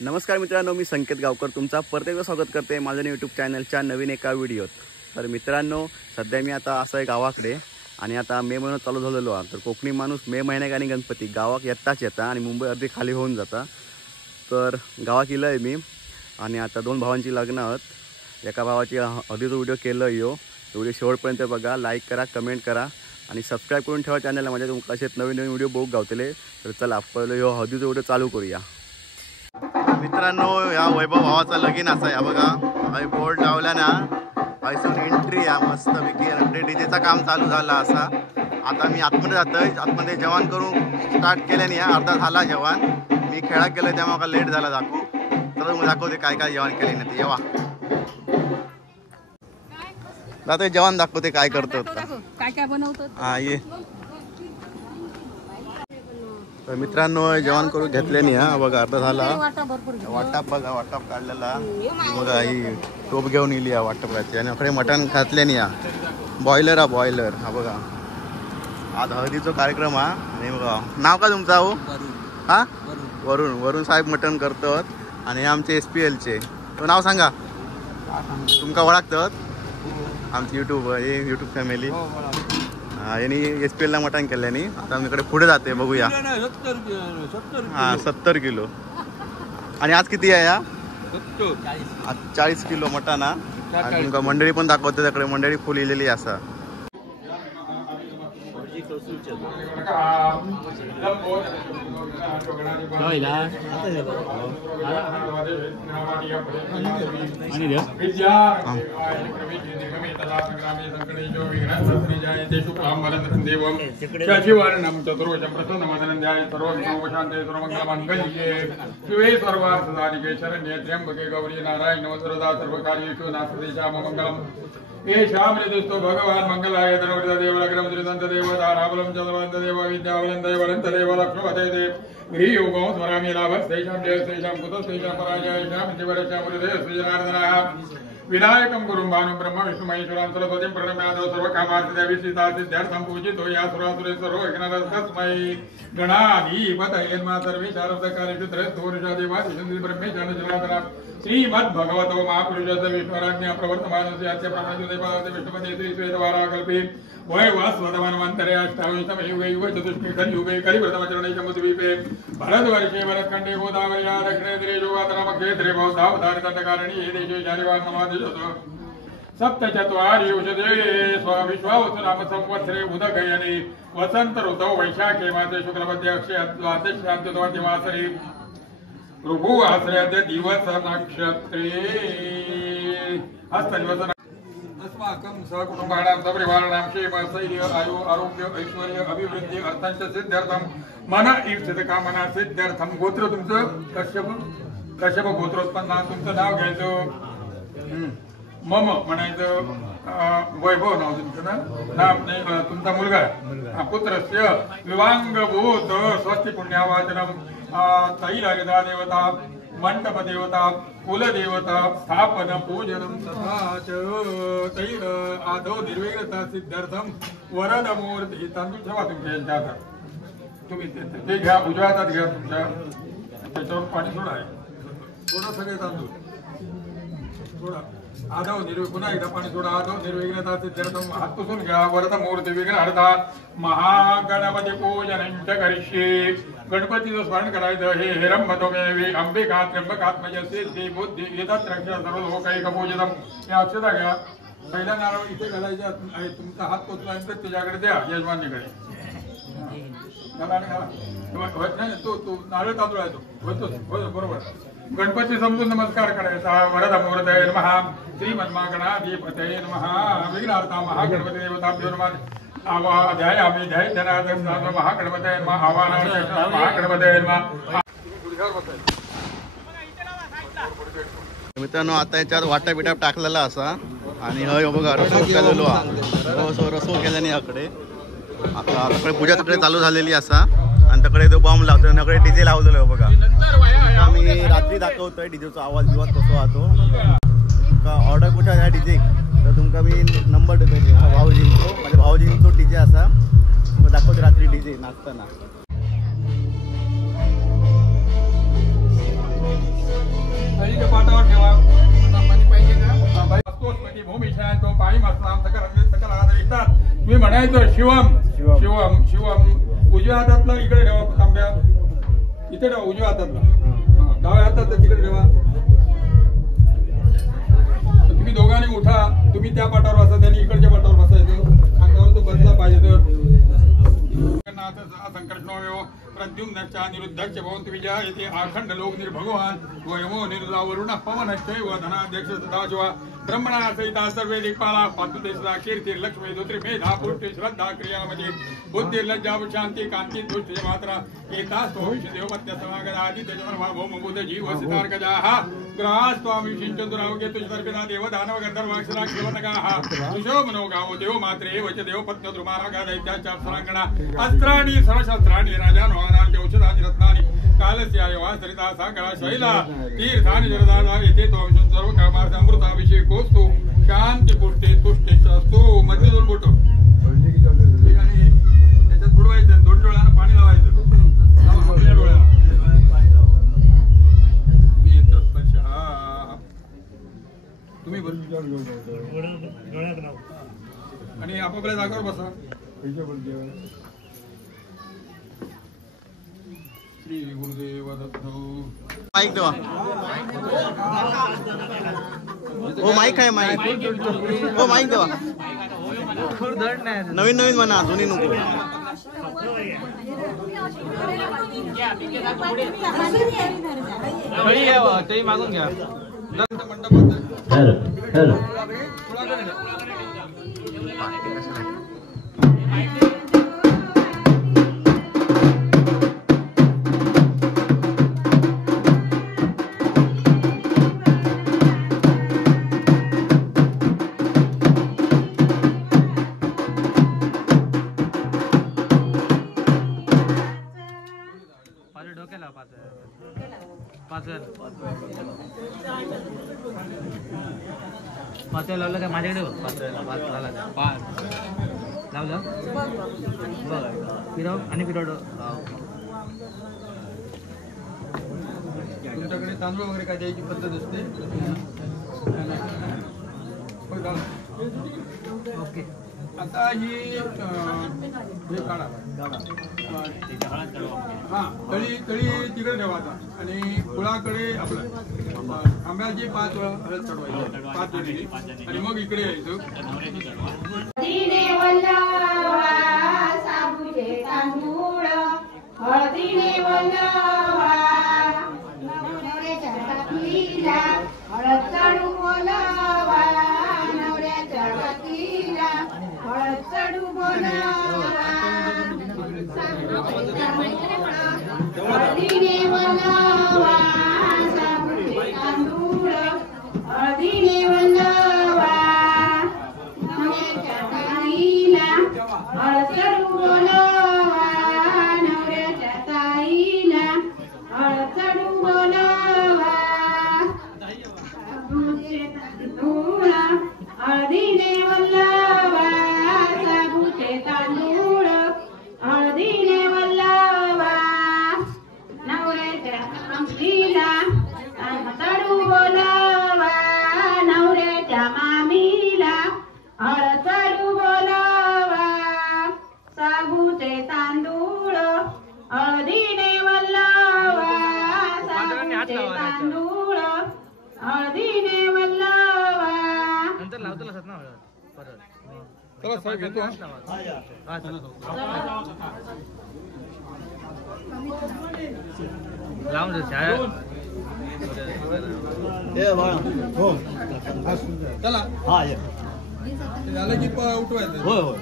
नमस्कार मित्रांनो, मी संकेत गावकर तुमचा परत एकदा स्वागत करते माझ्या यूट्यूब चॅनलच्या नवीन एका व्हिडिओत। तर मित्रांनो, सध्या मी आता असं आहे गावाकडे आणि आता मे महिना चालू झालेलो आहे। तर कोकणी माणूस मे महिन्यात आणि गणपती गावात येता आणि मुंबई अर्धी खाली होऊन जाता। तर गावात गेलो आहे मी आणि आता दोन भावांची लग्न आहेत। एका भावाची हळदीचा व्हिडिओ केलं व्हिडिओ शेवटपर्यंत बघा, लाईक करा, कमेंट करा आणि सबस्क्राईब करून ठेवा चॅनलला, म्हणजे तुमका असेच नवीन नवीन व्हिडिओ बघू गावतले। तर चला पहिले हळदीचा व्हिडिओ चालू करूया। मित्रांनो, या वैभव भावाचा लगीन असा आहे बघा, आणि बोर्ड लावला ना, आयसून एंट्री आहे मस्त पैकी आणि डीजेचा काम चालू झाला असा। आता मी आतमध्ये जातोय, आतमध्ये जेवण करून स्टार्ट केल्याने अर्धा झाला जेवण। मी खेळात गेलो तेव्हा मला लेट झाला दाखवू, तर मग दाखवते काय काय जेवण केले ना ते। येवा जातोय जेवण दाखवते काय करतो, काय काय बनवतो। हा ये। तर मित्रांनो, जेवण करून घेतले नाही हा बघा, अर्धा झाला। वाटप बघा, वाटप काढलेला बघा, ही टोप घेऊन इली आहे वाटपाची आणि अकडे मटण घातले नाही हा, बॉयलर हा बॉयलर हा बघा। आज हळदीचा कार्यक्रम हा आणि बघा, नाव का तुमचा हो? हा वरुण साहेब मटण करतात आणि आमचे SPL चे तो नाव सांगा, तुमका ओळखतात आमची यूट्यूब फॅमिली। यांनी SPL ला मटण केल्याने आता आमच्याकडे पुढे जाते बघूया। 70 किलो आणि आज किती आहे या? 40 किलो मटण हा। आणि तुमका मंडळी पण दाखवते, त्याकडे मंडळी फुल इलेली असा। ये श्याम दोस्तों भगवान मंगलाय धनवृत देव लग्नम श्रीदंत देव ताराबलम चंद्रवंत देव विद्यावलंत देव वलंत देव लक्ष्मते देव गृह योगो स्मरामि लाभः तेषां देव तेषां कुतः तेषां पराजय श्याम शिवरश्याम हृदय श्रीजनार्दनः विनायकं गुरुं भानुं ब्रह्म विष्णु महेश्वरं सरस्वतीं प्रणम्यादौ सर्वकामार्थि देवी सीता सिद्ध्यर्थं पूजितो या सुरासुरेश्वरो विघ्नहरस्तस्मै गणाधिपतये नमः। सर्वे शारदकारेषु त्रयस्थोरुषादेवादिशन्ति ब्रह्मेशान जनार्दनः श्रीमद्भगवतो महापुरुषस्य विष्णुराज्ञा प्रवर्तमानस्य अस्य ब्रह्मज्योतिपादस्य विष्णुपदे श्री श्वेतवाराकल्पे वैवस्वतमन्वन्तरे अष्टादशतमे युगे चतुष्टमे कलियुगे कलिव्रतमचरणैकमुद्वीपे भरतवर्षे भरतखण्डे गोदावर्या दक्षिणे तीरे योगातनामक्षेत्रे बौद्धावतारिदण्डकारिणी ये देशे शालिवाहनमादिशतो सप्तचत्वारिंशदे विश्वावसुनाम संवत्सरे उदगयने वसंत ऋतौ वैशाखे मासे शुक्लपद्ये अक्षय द्वादशाब्दवासरे ऋभु आश्रयाद्य दिवस नक्षत्रे हस्तदिवस अस्माकं सहकुटुम्बानां सपरिवाराणां क्षेम स्थैर्य आयु आरोग्य ऐश्वर्य अभिवृद्धी अर्थांच सिद्ध्यर्थं मन इच्छित कामना सिद्ध्यर्थं। गोत्र तुमचं कश्यप गोत्रोत्पन्न, तुमचं नाव घ्यायचं, मम म्हणायचं, वैभव नाव तुमचं नाम नाही, तुमचा मुलगा आहे, पुत्रस्य विवांगभूत स्वस्ति पुण्यावाचनम तैलरिदा देवता मंडप देवता कुलदेवता स्थापन पूजनम तथा च तैल आदौ निर्विघ्नता सिद्ध्यर्थम वरद मूर्ती। तांदूळ ठेवा तुमच्या यांच्या हातात, तुम्ही ते घ्या, उजव्या हातात घ्या तुमच्या, त्याच्यावर पाणी सोडा आहे, थोडं सगळे तांदूळ सोडा, आदौ पुन्हा एकदा पाणी सोडा, आदौ निर्विघ्नता सिद्ध्यर्थम, हात पुसून घ्या, वरद मूर्ती विघ्नहर्ता महागणपती पूजनं च करिष्ये। गणपतीचं स्मरण करायचं। हे हेरंबतोमेवी अंबिका त्र्यंबकात्मज सिद्धी बुद्धी येतात रक्षा सर्व लोकैकपूजितम। या अक्षता घ्या, पहिला नारळ इथे घालायचा आहे, तुमचा हात पोचल्यानंतर त्याच्याकडे द्या, यजमानीकडे तो नारळ तांदूळ आहे तो होतो बरोबर। गणपती समजून नमस्कार करायचा। वरद मूर्तये नमः, श्रीमन्महागणाधिपतये नमः, विघ्नहर्ता महागणपती देवताभ्यो नमः। ध्यायामि ध्यायजनार्दन महागणपतये नमः, आवाहनार्थं महागणपतये नमः। मित्रांनो, आता याच्यात वाटा बिटाप टाकलेला असा आणि हय बघा, रसो केलेलो रसो केल्याने याकडे आता तकडे पूजा तकडे चालू झालेली असा आणि तकडे तो बॉम्ब लावतो, तकडे डीजे लावलेलो आहे बघा। आम्ही रात्री दाखवतोय डीजेचा आवाज कसा वाहतो। तुमका ऑर्डर कुठे आहे डीजे, तर तुमका मी नंबर देतो भाऊजींचो, म्हणजे भाऊजींचो डीजे असा दाखवतो रात्री डीजे नाचताना। असलाम सकल आदर येतात. तुम्ही म्हणायचं शिवम शिवम शिवम. उजव्या हातातला इकडे ठेवा तांब्या, इथे ठेवा उजव्या हातातला, डाव्या हातात तिकडे ठेवा. तुम्ही दोघांनी उठा. तुम्ही त्या पाटावर बसा, त्यांनी इकडच्या पाटावर बसायचं. अंगावर तो बसला पाहिजे तर संकर्षणो प्रद्युम्नश्च निरुद्धश्च भवन्तु विजयते अखंड लोक निर्भगवान वयमो निर्ला वरुण पवनश्चैव धनाध्यक्ष सदाशिव ब्रह्मणा सहिता सर्वे दिक्पाला पातुते सदा कीर्ती लक्ष्मी ज्योतिर् मेधा पुष्टि श्रद्धा क्रियामध्ये बुद्धी लज्जा शांती कांती तुष्ट मात्रा एतास्तो देवमत्य समागत आदित्य जन्म भौम बुध जीव सितार्कजाः ग्रहास्त्वामि सिंचन्तुरावके तुष्टर्पिता देव दानव गंधर्व अक्षरा क्षवनगाः तुषो मनो गावो देव मात्रे वच देव पत्न्यो द्रुमारागा दैत्याच्या अप्सरांगणा अस्त्राणि सर्वशस्त्राणि राजानो आनांच औषधानि रत्नानि कालस्य वासरिता सागरा शैला तीर्थानि जलदाना येते तो सर्व कामार्थ अमृताभिषेकोस्तु शांती पुष्टे तुष्टे असतो. मध्ये दोन बोट आणि त्याच्यात बुडवायचं, दोन डोळ्यांना पाणी लावायचं. आपल्या डोळ्याला तुम्ही आणि आपापल्या जागेवर बसा. श्री गुरुदेव दत्त. माईक देवा. हो माईक आहे माईक. हो माईक देवा. नवीन नवीन म्हणा, जुनी नको. ते मागून घ्या. पातळ लावलं काय माझ्याकडे लावलं फिरव आणि फिरव. तुमच्याकडे तांदूळ वगैरे काय द्यायची पद्धत असते. ओके. आता ही हे काढा. हा तळी तळी तिकडे ठेवा आता. आणि कुळाकडे आपलं आंब्याची 5 हळद चढवायची, 5 जणी. आणि मग इकडे यायचं. चला साहेब घेतो. चला झालं की उठवायचं. होय होय.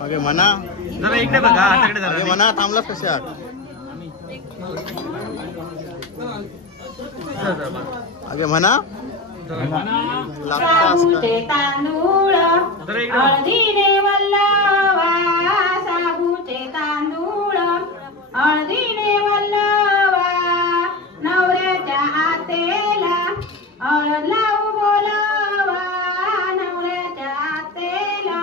अगे म्हणा जरा इकडे बघा. अगे म्हणा थांबलास कशा. अगे म्हणा साबुचे तांदूळ हळदीने वल्लावा. साबुचे तांदूळ हळदीने वल्लावा. नवऱ्याच्या हातेला हळद लावू बोलावा. नवऱ्याच्या हातेला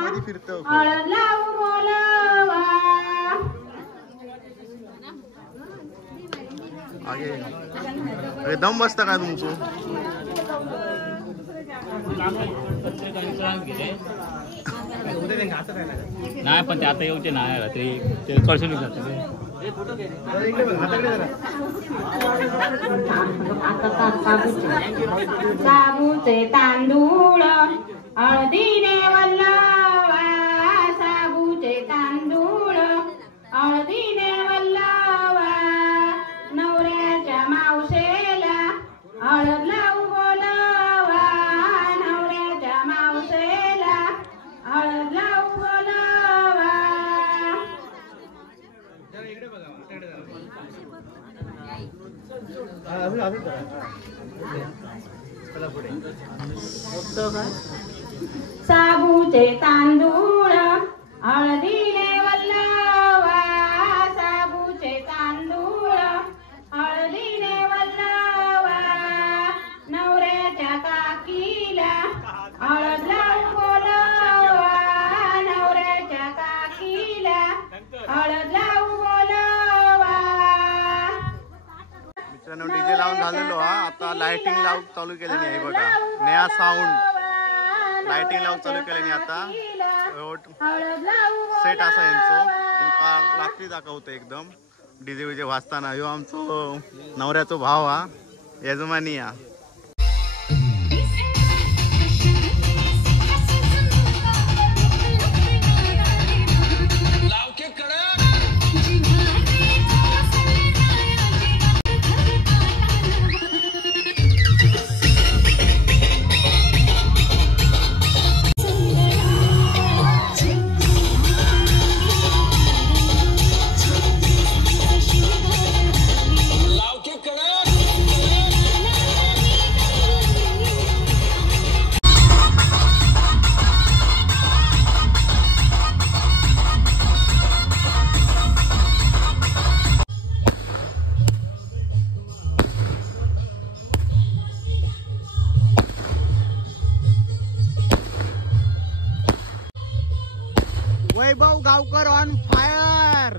हळद लावू बोलावा. दम बसता काय तुमचं. नाही पण ते आता येऊचे नाही रात्री ते कळसून साबूचे तांदूळ हळदीने वल्लावा साबूचे तांदूळ हळदीने वल्लावा नवऱ्याच्या मावशेला हळद लावू बोलावा नवऱ्याच्या मावशेला हळद लावू बोलावा साबूचे तांदूळ हळदीने वल्लावा साबूचे तांदूळ हळदीने वल्लावा नवऱ्याच्या काकीला हळद लावून बोलावा नवऱ्याच्या काकीला हळद लावून बोलावा. मित्रांनो डीजे लावून झालेलो हा. आता लाइटिंग लावून चालू केलेली आहे बघा. नया साऊंड लाइटिंग लावून चालू केल्याने आता सेट असा यांचो तुमका रात्री दाखवतो एकदम डीजे विजे वाजताना. ह्यो आमचो नवऱ्याचो भाव हा यजमानी हा. वैभव गावकर ऑन फायर.